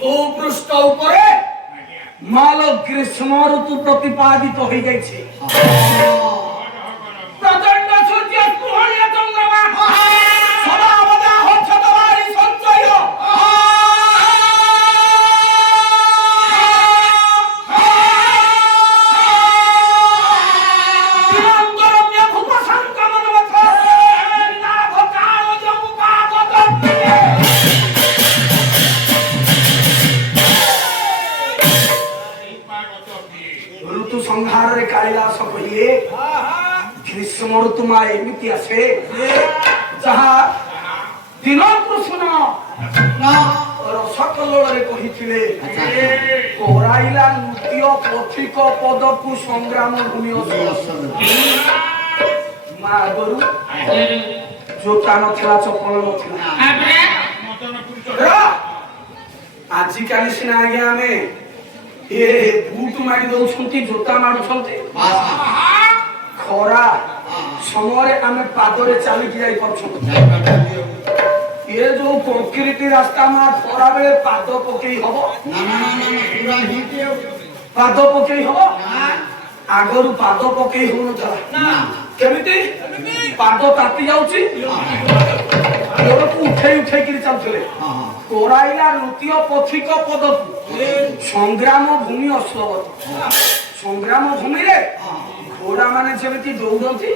ভূপৃষ্ঠ উপরে মাল গ্রীষ্ম ঋতু প্রতিপাদিত হয়ে যাইছে। প্রচন্ড সূর্য গ্রহণীয় চন্দ্রমা সদা অবদা হচ্ছে তোমারই সঞ্চয়। ঋতু সংহারে কালিদাস কহিয়ে গ্রীষ্ম ঋতু মা এমিতি আছে যাহা দিন কৃষ্ণ রসকল্লোଳରେ କହିଥିଲେ କୋରାଇଲା ନୃତ୍ୟ ପଥିକ ପଦକୁ ସଂଗ୍ରାମ ଭୂମି ମା ଆଗରୁ ଜୋତା ନଥିଲା ଚପଲ ନଥିଲା। ଆଜିକାଲି ସିନା ଆଜ୍ଞା ଆମେ ଏ ବୁଟ ମାରି ଦଉଛନ୍ତି ଜୋତା ମାରୁଛନ୍ତି। ଖରା ସମୟରେ ଆମେ ପାଦରେ ଚାଲିକି ଯାଇ ପାରୁଛନ୍ତି। ଏ ଯୋଉ କଂକ୍ରିଟ ରାସ୍ତା ମା ଖରା ବେଳେ ପାଦ ପକେଇ ହବ? ପାଦ ପକେଇ ହବ? ଆଗରୁ ପାଦ ପକେଇ ହଉନଥିଲା। କେମିତି? ପାଦ ତାତି ଯାଉଛି ଗୋଡକୁ ଉଠେଇ ଉଠେଇକିରି ଚାଲୁଥିଲେ। କୋରାଇଲା ନୃତ୍ୟ ପଥିକ ପଦକୁ ସଂଗ୍ରାମ ଭୂମି ଅଶ୍ଳବତୀ। ସଂଗ୍ରାମ ଭୂମିରେ ଘୋଡା ମାନେ ଯେମିତି ଦୌଡନ୍ତି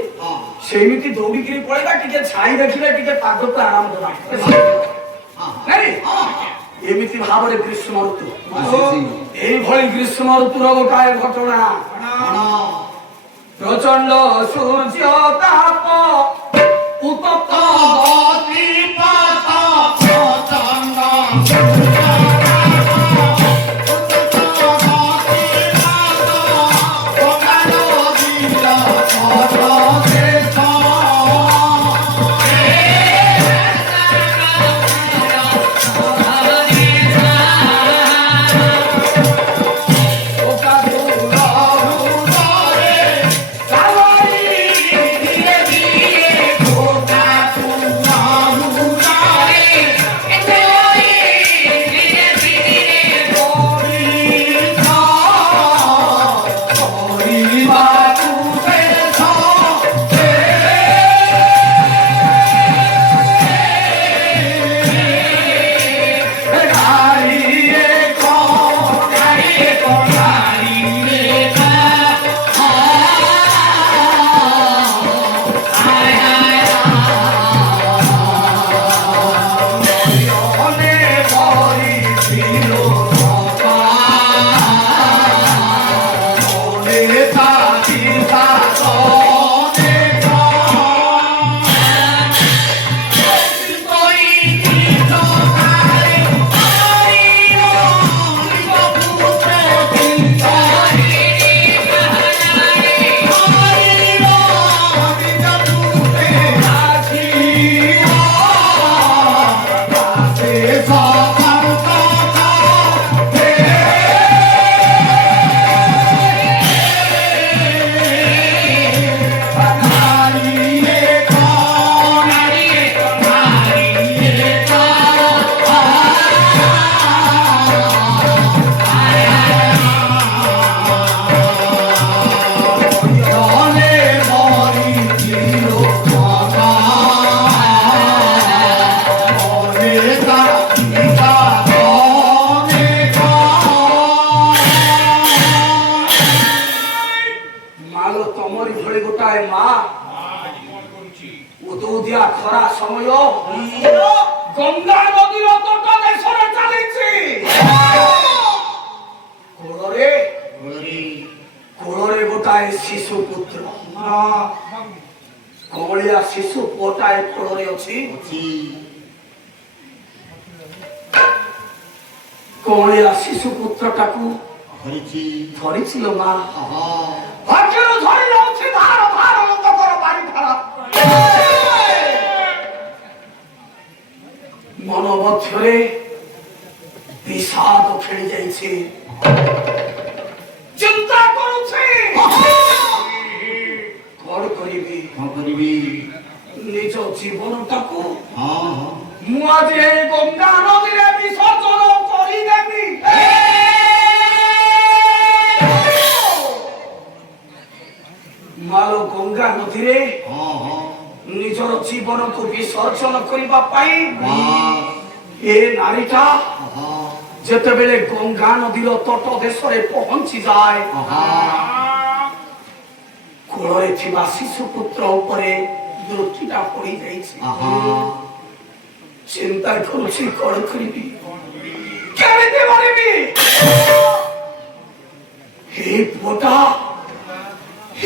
ସେମିତି ଦୌଡିକିରି ପଳେଇବା, ଟିକେ ଛାଇ ଦେଖିଲେ ଟିକେ ପାଦକୁ ଆରାମ ଦେବା। ଏମିତି ଭାବରେ ଗ୍ରୀଷ୍ମ ଋତୁ। ଏଇଭଳି ଗ୍ରୀଷ୍ମ ଋତୁର ଗୋଟାଏ ଘଟଣା। ପ୍ରଚଣ୍ଡ ସୂର୍ଯ୍ୟ ତାପ ଉତ୍ତପ୍ତ ଖରା ସମୟ ଗଙ୍ଗା ନଦୀର ତଟ ଦେଶରେ ଚାଲିଛି। କୋଳରେ ଗୋଟାଏ ଶିଶୁ ପୁତ୍ର, କମଳିଆ ଶିଶୁ ପୁଅଟାଏ କୋଳରେ ଅଛି। କମଳିଆ ଶିଶୁ ପୁତ୍ରଟାକୁ ଧରିছিল ମା। ଭାଗ୍ୟରୁ ଧରି ଯାଉଛି ଧାର ଧାର ଲୋକର ବାରି ଧାର। ମନ ମଧ୍ୟରେ ବିଷାଦ ଖେଳି ଯାଇଛି। ଚିନ୍ତା କରୁଛି କଣ କରିବି ନିଜ ଜୀବନଟାକୁ ମୁଁ ଆଜି ଏ ଗଙ୍ଗା ନଦୀରେ ବିସର୍ଜନ କରିଦେବି। ଜୀବନକୁ ବିସର୍ଜନ କରିବା ପାଇଁ ଏ ନାରୀଟା ଯେତେବେଳେ ଗଙ୍ଗା ନଦୀର ତଟ ଦେଶରେ ପହଞ୍ଚି ଯାଏ କୋଳରେ ଥିବା ଶିଶୁ ପୁତ୍ର ଉପରେ ଦୃଷ୍ଟିଟା ପଡି ଯାଇଛି। ଚିନ୍ତା କରୁଛି କଣ କରିବି, କେମିତି ମରିବି।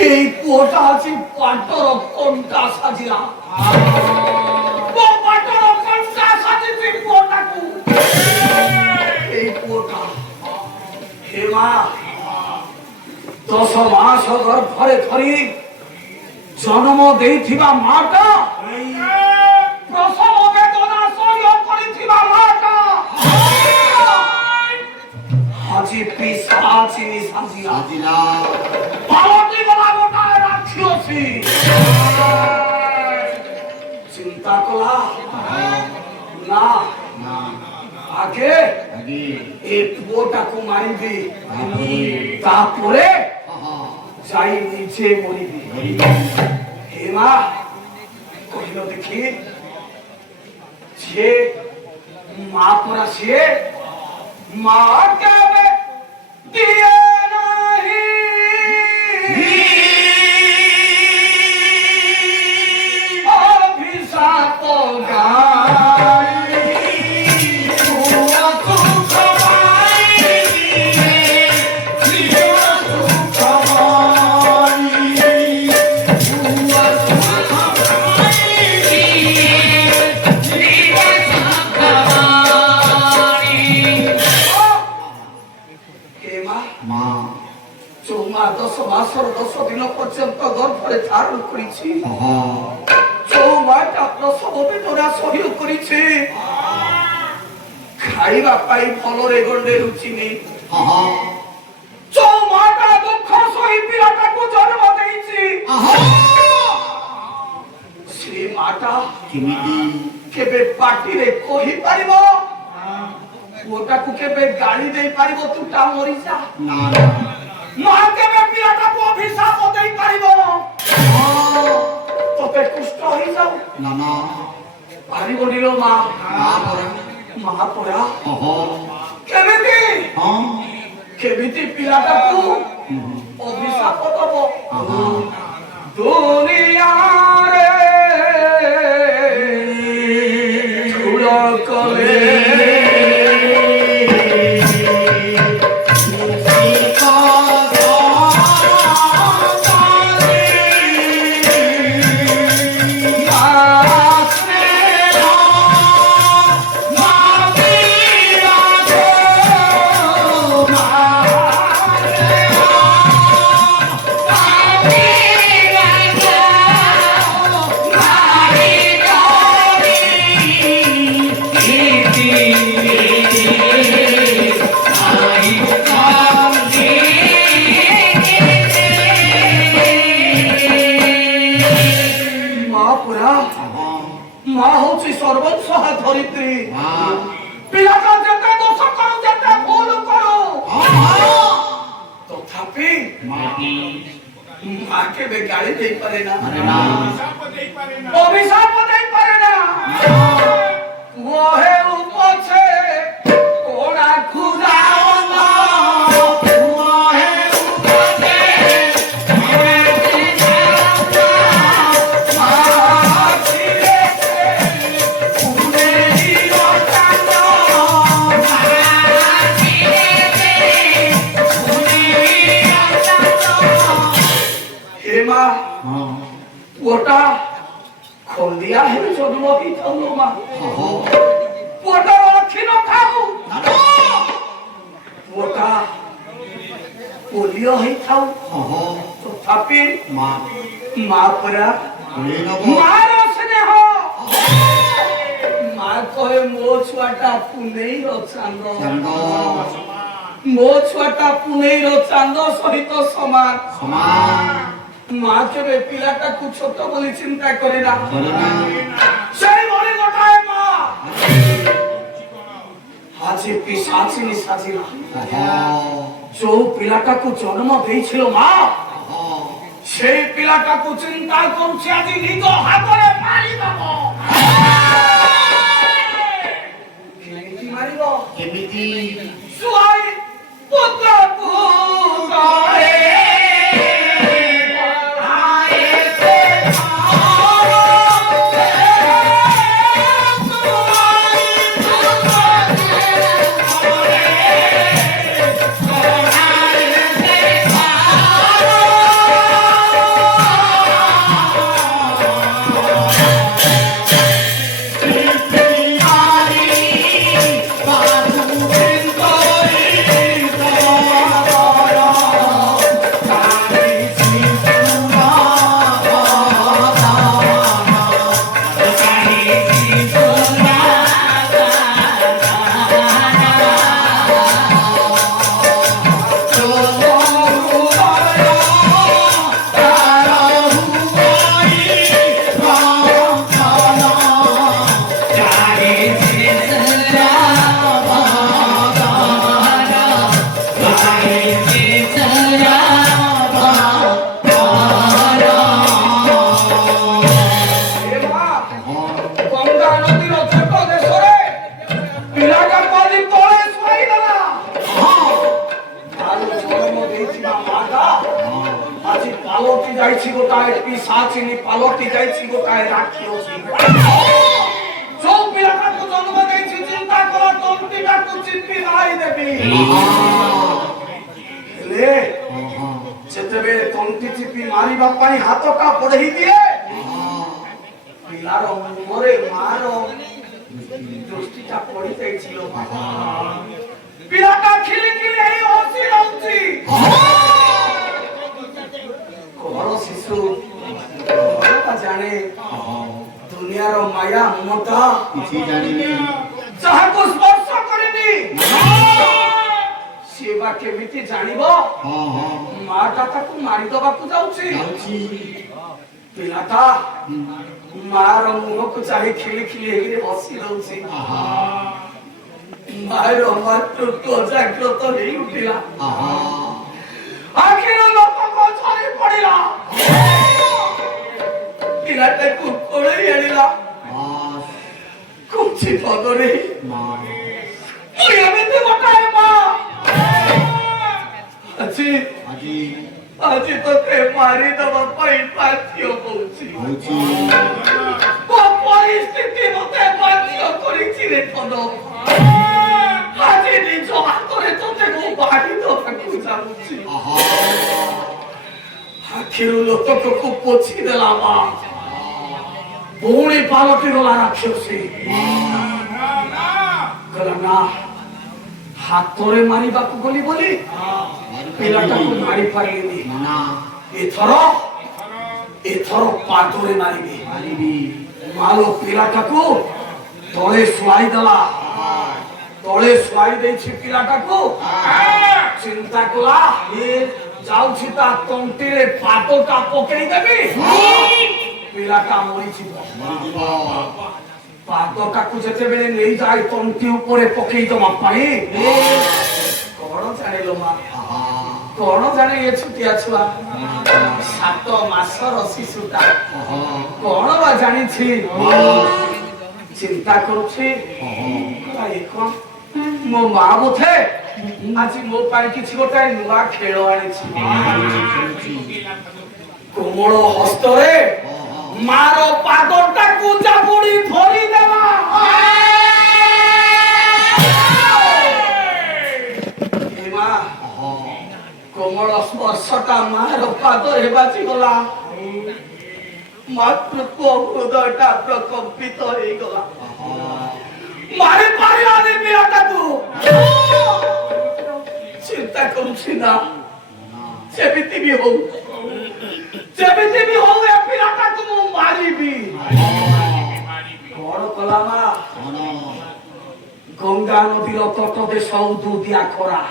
এই পুଅটা ଆଜି ପାଟର କଣ୍ଟା ସାଜିଲା। ପାଟର କଣ୍ଟା ସାଜିଛି ପୁଅଟାକୁ। এই ପୁଅଟା ହେ ମା 10 ମାସ ଗର୍ଭରେ ଧରି ଜନ୍ମ ଦେଇଥିବା ମାଟା, ପ୍ରସବ ବେଦନା ସହ୍ୟ କରିଥିବା ମାଟା আজি পিসাচিনি সাজিলা পালটি গলা গোটায় রাখিওছি। চিন্তা কলা না আগে এই পুଅଟାକୁ মারিবি, তারপরে যাই নিজে মরিবি। হে মা কহিল দেখি যে মা পরা সে মা কেবে দিয়ে নাহি অভিশাপ গাই চৌমা 10 মাসের 10 দিন পর্যন্ত গর্ভে ধারণ করেছি। চৌমাটা প্রসব বেদনা সহ্য করেছে। খাইবা পাই ফলরে গন্ডে রুচি নেই। চৌমাটা দুঃখ সহি পিলাটাকে জন্ম দিয়েছি। সে মাটা কেবে পাটিরে কহি পারিব, ওটাকে কেবে গালি দেই পারিব তুটা মরি যা না। মা কেবে পিলাটাকে অভিশাপ দেই পারিব তোতে কুষ্ঠ হই যাও না না পারিব দিল মা মা পড়া কেমিতি কেমিতি পিলাটাকে অভিশাপ দেব দুনিয়ারে ঝুল কলে মা হচ্ছে সর্বস্বহা ধরিত্রী। পিলাটা যেতে দোষ করো, যেতে ভুল করো, তথাপি মাকে গালি দেই পারে না, অভিশাপ দেই পারে না। ওহে উপছে কোনা খুদাও না ওটা খন্দিয়া হেলে জন্ম হইথাও মা, ওটা অক্ষি নথাও, ওটা পোলিও হইথাও, তথাপি মা পরা মার স্নেহ। মা কহে ମୋ ଛୁଆଟା ପୁନେଇର ଚାନ୍ଦ, ମୋ ଛୁଆଟା ପୁନେଇର ଚାନ୍ଦ ସହିତ ସମାନ। মা কেবে পিলাটাকে ছোট বলে চিন্তা করে না, সেই মনে গোটায় মা আজি পিসাচিনি সাজিলা। যে পিলাটাকে জন্ম দিয়েছিল মা, সেই ପିଲାଟାକୁ ଚିନ୍ତା କରୁଛି ଆଜି ନିଜ ହାତରେ ମାରିଦେବ। କେମିତି ମାରିବ? କେମିତି? ଶୁଆଇ ପୁତ୍ରକୁ ତଳେ ଯାଇଛି ଗୋଟାଏ ପିଶାଚିନୀ ପାଲଟି ଯାଇଛି ଗୋଟାଏ ରାକ୍ଷସୀ। ଯୋଉ ପିଲାଟାକୁ ଜନ୍ମ ଦେଇଛି ଚିନ୍ତା କର ତଣ୍ଟିଟାକୁ ଚିପି ମାରିଦେବି। ହେଲେ ଯେତେବେଳେ ତଣ୍ଟି ଚିପି ମାରିବା ପାଇଁ ହାତଟା ବଢେଇ ଦିଏ ପିଲାର ମୁହଁରେ ମାର ଦୃଷ୍ଟିଟା ପଡିଯାଇଛି। ପିଲାଟା ଖିଲି ଖିଲି ହେଇ ହସି ରହୁଛି। ବଡ ଶିଶୁ ଜାଣେ ଦୁନିଆର ମାୟା ମମତା କିଛି ଜାଣିନି, ଯାହାକୁ ସ୍ପର୍ଶ କରିନି ସେ ବା କେମିତି ଜାଣିବ ମାଟା ତାକୁ ମାରିଦବାକୁ ଯାଉଛି। ପିଲାଟା ମାର ମୁହଁକୁ ଚାହିଁ ଖିଲି ଖିଲି ହେଇକି ହସି ରହୁଛି। ମାର ମାତୃତ୍ୱ ଜାଗ୍ରତ ହେଇ ଉଠିଲା। ଆଖିର ଲୋକ ଝରି ପଡିଲା। ପିଲାଟାକୁ କୋଳେଇ ଆଣିଲା। କୁଞ୍ଚି ପଦରେ ଏମିତି ଗୋଟାଏ ମା ଆଜି ତତେ ମାରିଦବା ପାଇଁ ବାଧ୍ୟ ହଉଛି। ପରିସ୍ଥିତି ମତେ ବାଧ୍ୟ କରିଛି ରେ ତନ। ଆଜି ନିଜ ହାତରେ ତତେ ମୁଁ ବାଢିଦବାକୁ ଚାହୁଁଛି। ଆଖିରୁ ଲୋତକକୁ ପୋଛି ଦେଲା ମା। ପୁଣି ପାଲଟି ଗଲା ରାକ୍ଷସୀ। କହିଲା ନା ହାତରେ ମାରିବାକୁ ଗଲି ବୋଲି ପିଲାଟାକୁ ମାରି ପାରିଲିନି। ଏଥର ପାଦରେ ମାରିବି। ମାଲୋ ପିଲାଟାକୁ ତଳେ ଶୁଆଇ ଦେଲା। ତଳେ ଶୁଆଇ ଦେଇଛି ପିଲାଟାକୁ। ଚିନ୍ତା କଲା ଯାଉଛି ତା ତଣ୍ଟିରେ ପାଦଟା ପକେଇ ଦେବି ପିଲାଟା ମରିଯିବ। ପାଦଟାକୁ ଯେତେବେଳେ ନେଇଯାଏ ତଣ୍ଟି ଉପରେ ପକେଇ ଦବା ପାଇଁ କଣ ଜାଣିଲ ମା? କଣ ଜାଣେ ଏ ଛୋଟିଆ ଛୁଆ 7 ମାସର ଶିଶୁଟା କଣ ବା ଜାଣିଛି? ଚିନ୍ତା କରୁଛି ମୋ ମା ବୋଧେ ଆଜି ମୋ ପାଇଁ କିଛି ଗୋଟାଏ ନୂଆ ଖେଳ ଆଣିଛି। କୋମଳ ହସ୍ତରେ ମାର ପାଦଟାକୁ ଜାବୁଡି ଧରିଦେଲା। କୋମଳ ସ୍ପର୍ଶଟା ମାର ପାଦରେ ବାଜିଗଲା। ମାତୃତ୍ୱ ହୃଦୟଟା ପ୍ରକମ୍ପିତ ହେଇଗଲା। ମାରି ପାରିଲାନି ପିଲାଟାକୁ। ଚିନ୍ତା କରୁଛି ନା ଯେମିତି ବି ହଉ ଏ ପିଲାଟାକୁ ମୁଁ ମାରିବି। କଣ କଲା ମା? ଗଙ୍ଗା ନଦୀର ତଟ ଦେଶ ଉଦୁଦିଆ ଖରା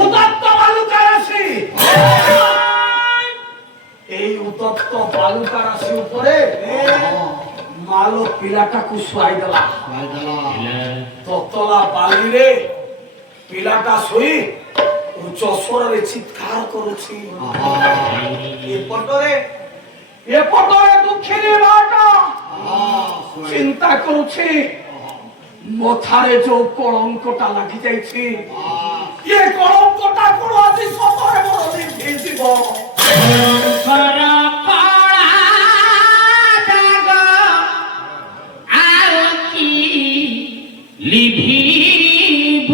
ଉଦତ୍ତ ବାଲୁକା ରାଶି। এই উত্তপ্ত বালুকা রাশি উপরে মালো পিলাটাକୁ ଶୁଆଇ ଦେଲା। ତତଲା ବାଲିରେ ପିଲାଟା ଶୋଇ ଯଶୋରରେ ଚିତ୍କାର କରୁଛି ଏପଟରେ ଏପଟରେ ଦୁଃଖିନୀ ମାଟା ଚିନ୍ତା କରୁଛି ମଥାରେ ଯୋଉ କଳଙ୍କଟା ଲାଗି ଯାଇଛି ଏ କଳଙ୍କଟା କଣ ଆଜି ସତରେ ମୋର ଲିଭିଯିବ লিভিব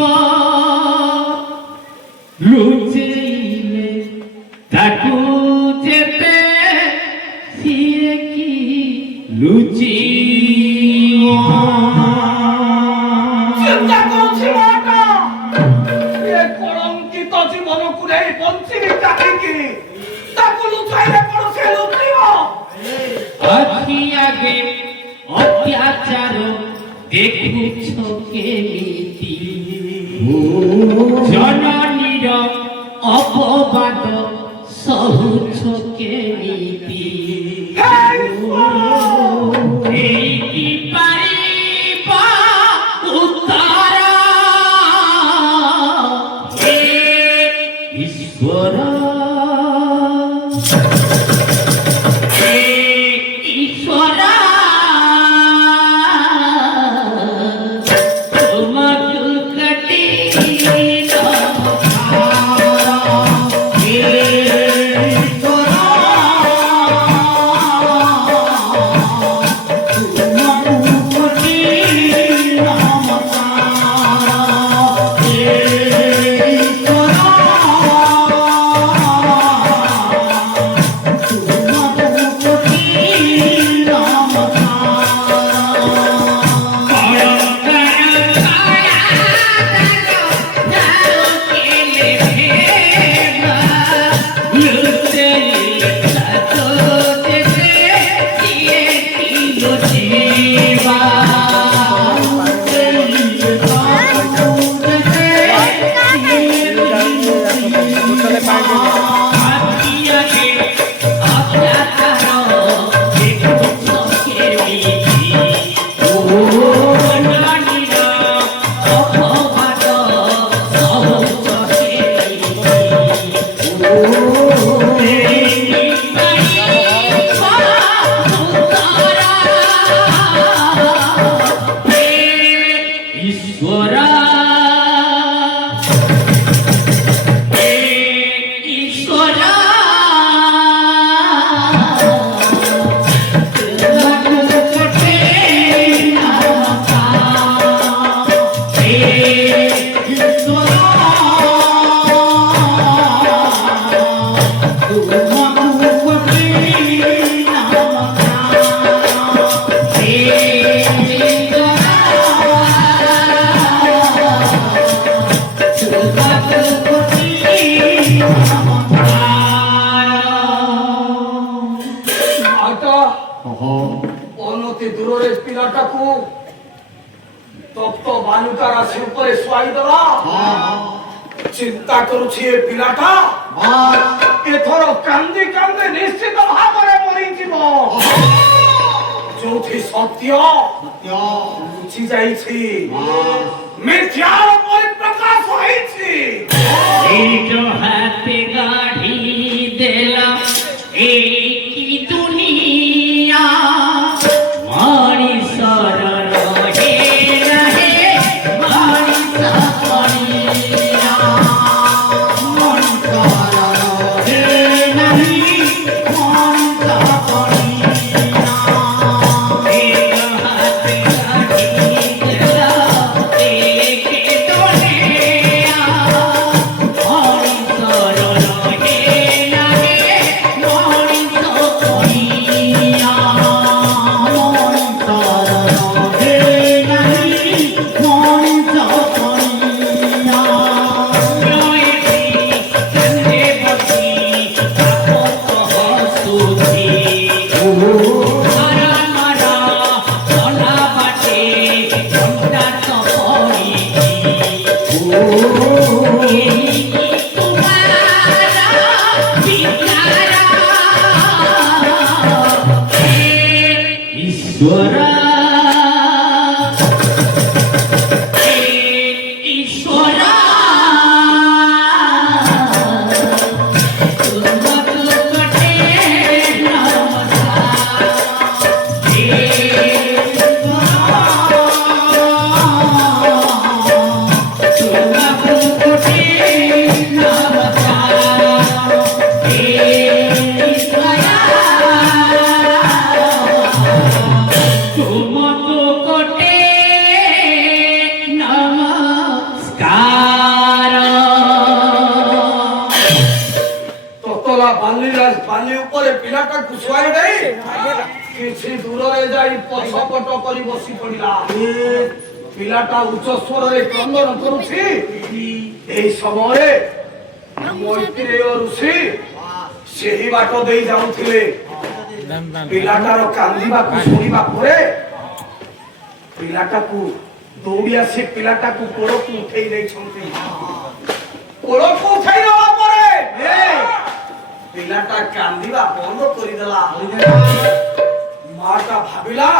লুচেইলে তাকু যেতে সিয়ে কি লুচিব চিন্তা করছি মাটা এ কলঙ্কিত জীবনକୁ ନେଇ ବଞ୍ଚିବି କାହିଁକି ତାକୁ ଲୁଚାଇଲେ କଣ ସେ ଲୁଚିବ আখি আগে অত্যাচার দেখুছ কেমিতি জননীর অপবাদ সহুছ কেমিতি এইটি পারিব উত্তর হে ঈশ্বর হে ঈশ্বর ଅନତି ଦୂରରେ ପିଲାଟାକୁ ତପ୍ତ ବାଲୁକା ରାଶି ଉପରେ ଶୁଆଇଦେଲା ଚିନ୍ତା କରୁଛି ଏ ପିଲାଟା ଏଥର କାନ୍ଦି କାନ୍ଦି ନିଶ୍ଚିତ ଭାବରେ ମରିଯିବ ଯୋଉଠି ସତ୍ୟ ଲୁଚି ଯାଇଛି ମିଥ୍ୟାର ପରିପ୍ରକାଶ ହୋଇଛି হাতে গাড়ি দেলা এই কি দুনিয়া মারি সরল হে রহে মারি সপনিয়া মারি সরল হে নাহি মারি সপনিয়া এই হাতে গাড়ি দেলা এই কি দুনিয়া মারি সরল হে নাহি মারি সপনিয়া ତୁମକୁ କୋଟି ନମସ୍କାର ହେ ଦୟା ତୁମକୁ କୋଟି ନମସ୍କାର। ତତଲା ବାଲି ଉପରେ ପିଲାଟାକୁ ଶୁଆଇ ଦେଇ କିଛି ଦୂରରେ ଯାଇ ପଛପଟ କରି ବସି ପଡିଲା। ପିଲାଟା ଉଚ୍ଚ ସ୍ୱରରେ କ୍ରନ୍ଦନ କରୁଛି। ଏହି ସମୟରେ ମୈତ୍ରେୟ ଋଷି ସେହି ବାଟ ଦେଇ ଯାଉଥିଲେ। ପିଲାଟାର କାନ୍ଦିବାକୁ ଶୁଣିବା ପରେ ପିଲାଟାକୁ ଦୌଡ଼ି ଆସି ପିଲାଟାକୁ କୋଳକୁ ଉଠେଇ ଦେଇଛନ୍ତି। କୋଳକୁ ଉଠେଇ ଦେବା ପରେ ପିଲାଟା କାନ୍ଦିବା ବନ୍ଦ କରିଦେଲା। ମାଟା ଭାବିଲା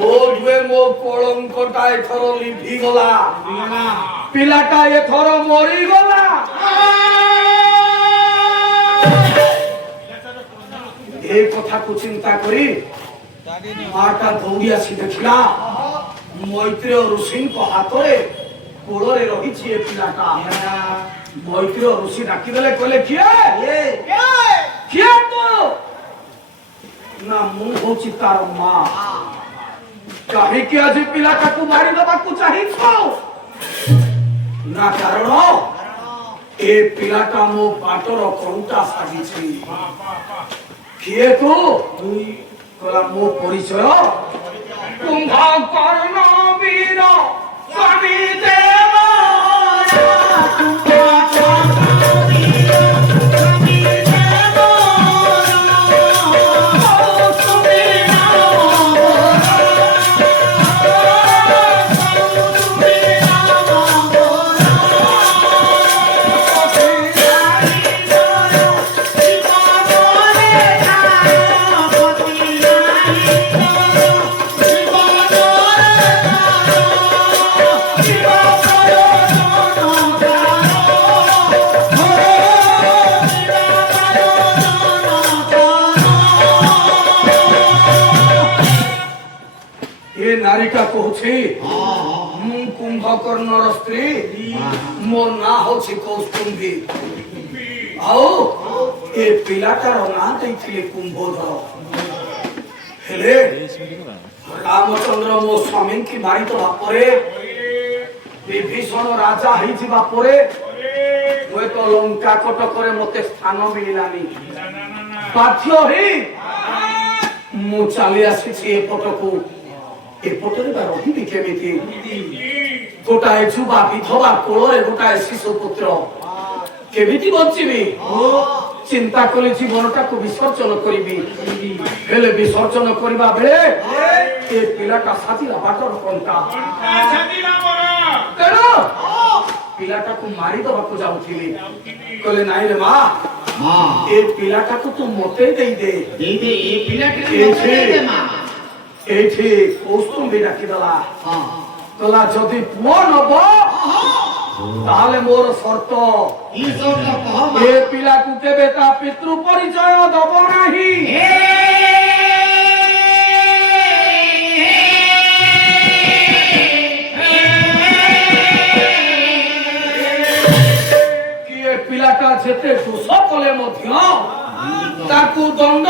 ବୋଧହୁଏ ମୋ କଳଙ୍କଟା ଏଥର ଲିଭିଗଲା, ପିଲାଟା ଏଥର ମରିଗଲା। ଏ କଥାକୁ ଚିନ୍ତା କରି ମାଟା ଦୌଡ଼ି ଆସି ଦେଖିଲା ମୈତ୍ରେୟ ଋଷିଙ୍କ ହାତରେ କୋଳରେ ରହିଛି ଏ ପିଲାଟା। ମୈତ୍ରେୟ ଋଷି ଡାକିଦେଲେ, କହିଲେ କିଏ କିଏ ତୁ? ନା ମୁଁ ହଉଛି ତାର ମା। କାହିଁକି ଆଜି ପିଲାଟାକୁ ମାରିଦେବାକୁ ଚାହିଁଛ? ନା କାରଣ ଏ ପିଲାଟା ମୋ ବାଟର କଣ୍ଟା ସାଜିଛି। କିଏ ତୁ? କହିଲା ମୋ ପରିଚୟ କୁମ୍ଭକର୍ଣ୍ଣ ବୀର ସ୍ୱାମୀ ଦେବ। ନାରୀଟା କହୁଛି ମୁଁ କୁମ୍ଭକର୍ଣ୍ଣର ସ୍ତ୍ରୀ, ମୋ ନାଁ ହଉଛି କୌସ୍ତୁମ୍ଭୀ। ଆଉ ଏ ପିଲାଟାର ନାଁ ଦେଇଥିଲେ କୁମ୍ଭୋଦର। ହେଲେ ରାମଚନ୍ଦ୍ର ମୋ ସ୍ୱାମୀଙ୍କୁ ମାରିଦେବା ପରେ, ବିଭୀଷଣ ରାଜା ହେଇଯିବା ପରେ ହୁଏତ ଲଙ୍କା କଟକରେ ମତେ ସ୍ଥାନ ମିଳିଲାନି। ବାଧ୍ୟ ହୋଇ ମୁଁ ଚାଲି ଆସିଛି ଏପଟକୁ। ଏପଟରେ ବା ରହିବି କେମିତି? ଗୋଟାଏ ଯୁବା ବିଧବା କୋଳରେ ଗୋଟାଏ ଶିଶୁ ପୁତ୍ର, କେମିତି ବଞ୍ଚିବି? ଚିନ୍ତା କଲି ଜୀବନଟାକୁ ବିସର୍ଜନ କରିବି। ହେଲେ ବିସର୍ଜନ କରିବା ବେଳେ ଏ ପିଲାଟା ସାଜିଲା ବାଟର କଣ୍ଟା। ତେଣୁ ପିଲାଟାକୁ ମାରିଦେବାକୁ ଯାଉଥିଲି। କହିଲେ ନାଇଁ ରେ ମା, ଏ ପିଲାଟାକୁ ତୁ ମତେ ଦେଇଦେ। এইଠି কৌস্তুম্ভী ডাকিদেলা, কলা যদি পুଅ নব তাহলে মোর শর্ত এ পিলাକୁ কেবে তা পিতৃ পরিচয় দব নাহি। কি এ পিলাটা যেতে দোষ কলে ମଧ୍ୟ ତାକୁ ଦଣ୍ଡ